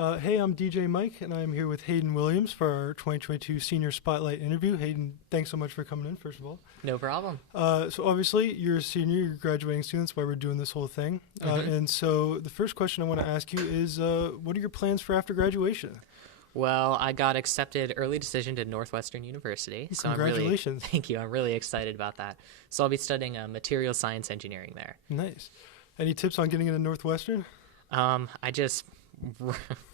Hey, I'm DJ Mike, and I'm here with Hayden Williams for our 2022 Senior Spotlight interview. Hayden, thanks so much for coming in, first of all. No problem. So obviously, you're a senior, you're graduating student, that's why we're doing this whole thing. And so the first question I want to ask you is, what are your plans for after graduation? Well, I got accepted early decision to Northwestern University. So Congratulations. Thank you. I'm really excited about that. So I'll be studying material science engineering there. Nice. Any tips on getting into Northwestern?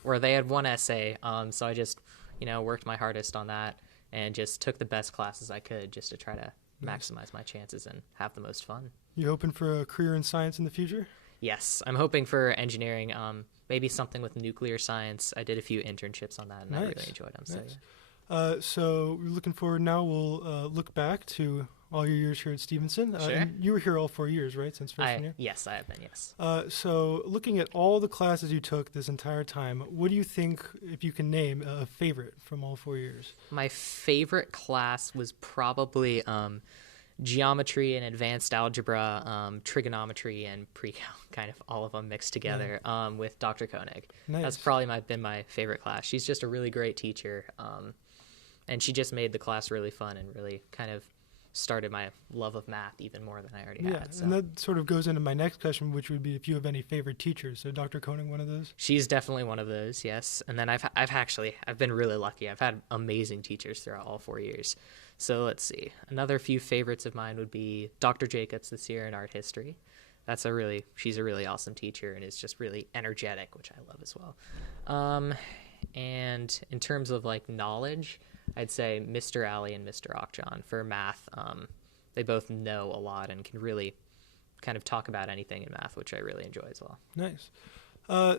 Where they had one essay, so I just, worked my hardest on that and just took the best classes I could just to try to maximize my chances and have the most fun. You hoping for a career in science in the future? Yes, I'm hoping for engineering, maybe something with nuclear science. I did a few internships on that, and I really enjoyed them. So, So we're looking forward now. We'll look back to all your years here at Stevenson. Sure. And you were here all 4 years, right, since freshman year? Yes, I have been, yes. So looking at all the classes you took this entire time, what do you think, if you can name, a favorite from all 4 years? My favorite class was probably geometry and advanced algebra, trigonometry, and pre-calc, kind of all of them mixed together with Dr. Koenig. Nice. That's probably been my favorite class. She's just a really great teacher, and she just made the class really fun and really kind of started my love of math even more than I already had. So. And that sort of goes into my next question, which would be if you have any favorite teachers. So Dr. Koenig, one of those? She's definitely one of those, yes. And then I've been really lucky. I've had amazing teachers throughout all 4 years. So let's see. Another few favorites of mine would be Dr. Jacobs this year in art history. She's a really awesome teacher and is just really energetic, which I love as well. And in terms of like knowledge, I'd say Mr. Alley and Mr. Okjan for math. They both know a lot and can really kind of talk about anything in math, which I really enjoy as well. Nice.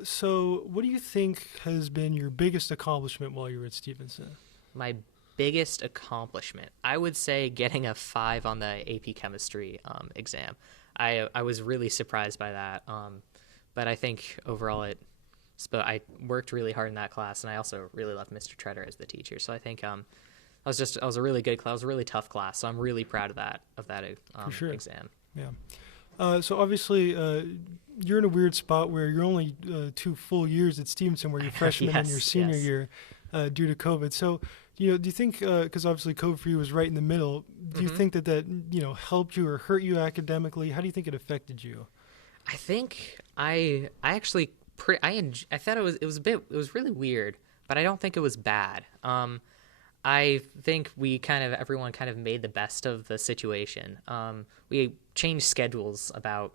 So what do you think has been your biggest accomplishment while you were at Stevenson? My biggest accomplishment, I would say getting a 5 on the AP Chemistry exam. I was really surprised by that, but I think overall I worked really hard in that class, and I also really loved Mr. Treader as the teacher. So I think I was a really good class. It was a really tough class, so I'm really proud of that exam. Yeah. So obviously, you're in a weird spot where you're only 2 full years at Stevenson, where you're freshman and your senior year due to COVID. So, do you think, because obviously COVID for you was right in the middle, do you think that helped you or hurt you academically? How do you think it affected you? I think I actually I thought it was really weird, but I don't think it was bad. I think everyone kind of made the best of the situation. We changed schedules about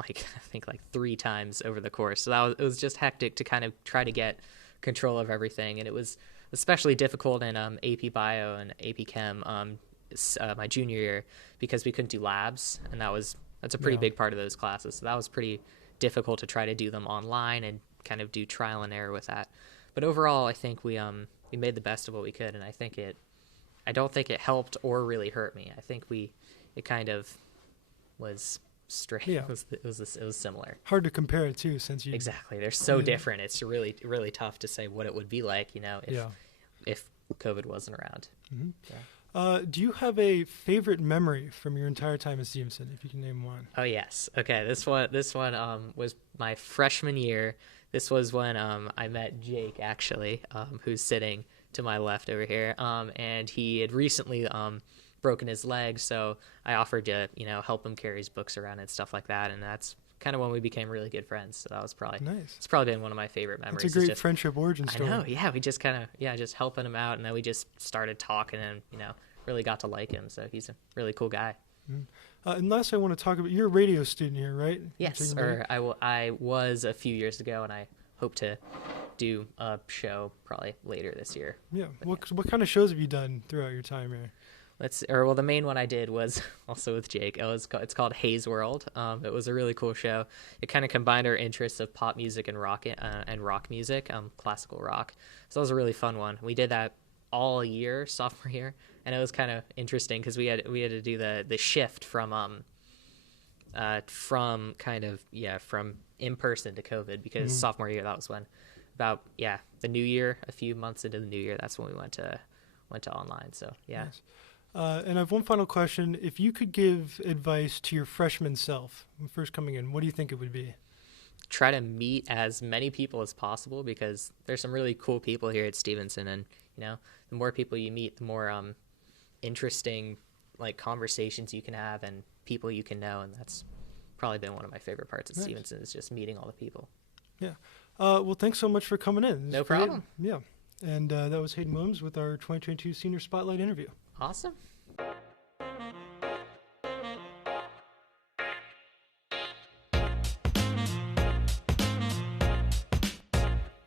I think 3 times over the course. So it was just hectic to kind of try to get control of everything, and it was especially difficult in AP Bio and AP Chem my junior year because we couldn't do labs, and that's a pretty big part of those classes. So that was pretty difficult to try to do them online and kind of do trial and error with that. But overall, I think we made the best of what we could, and I don't think it helped or really hurt me. I think it kind of was straight. Yeah. It was similar. Hard to compare it too, since you exactly they're so different. It's really really tough to say what it would be like, if COVID wasn't around. Mm-hmm. Yeah. Do you have a favorite memory from your entire time at Stevenson, if you can name one? Oh yes. Okay. This one was my freshman year. This was when I met Jake, actually, who's sitting to my left over here, and he had recently broken his leg, so I offered to help him carry his books around and stuff like that, and that's kind of when we became really good friends. So that was probably nice. It's probably been one of my favorite memories. It's a great friendship origin story. I know, yeah. We just kind of just helping him out, and then we just started talking, and really got to like him. So he's a really cool guy. Mm-hmm. And last, I want to talk about, you're a radio student here, right? Yes, I was a few years ago, and I hope to do a show probably later this year. Yeah. What kind of shows have you done throughout your time here? The main one I did was also with Jake. It's called Hayes World. It was a really cool show. It kind of combined our interests of pop music and rock music, classical rock. So that was a really fun one. We did that all year, sophomore year, and it was kind of interesting because we had to do the shift from in person to COVID, because sophomore year, that was when the new year, a few months into the new year, that's when we went to online. So yeah. Nice. And I have one final question. If you could give advice to your freshman self, first coming in, what do you think it would be? try to meet as many people as possible, because there's some really cool people here at Stevenson, and the more people you meet, the more interesting like conversations you can have and people you can know, and that's probably been one of my favorite parts of Stevenson, is just meeting all the people. Yeah. Well, thanks so much for coming in. No problem. Yeah. And that was Hayden Williams with our 2022 Senior Spotlight interview. Awesome.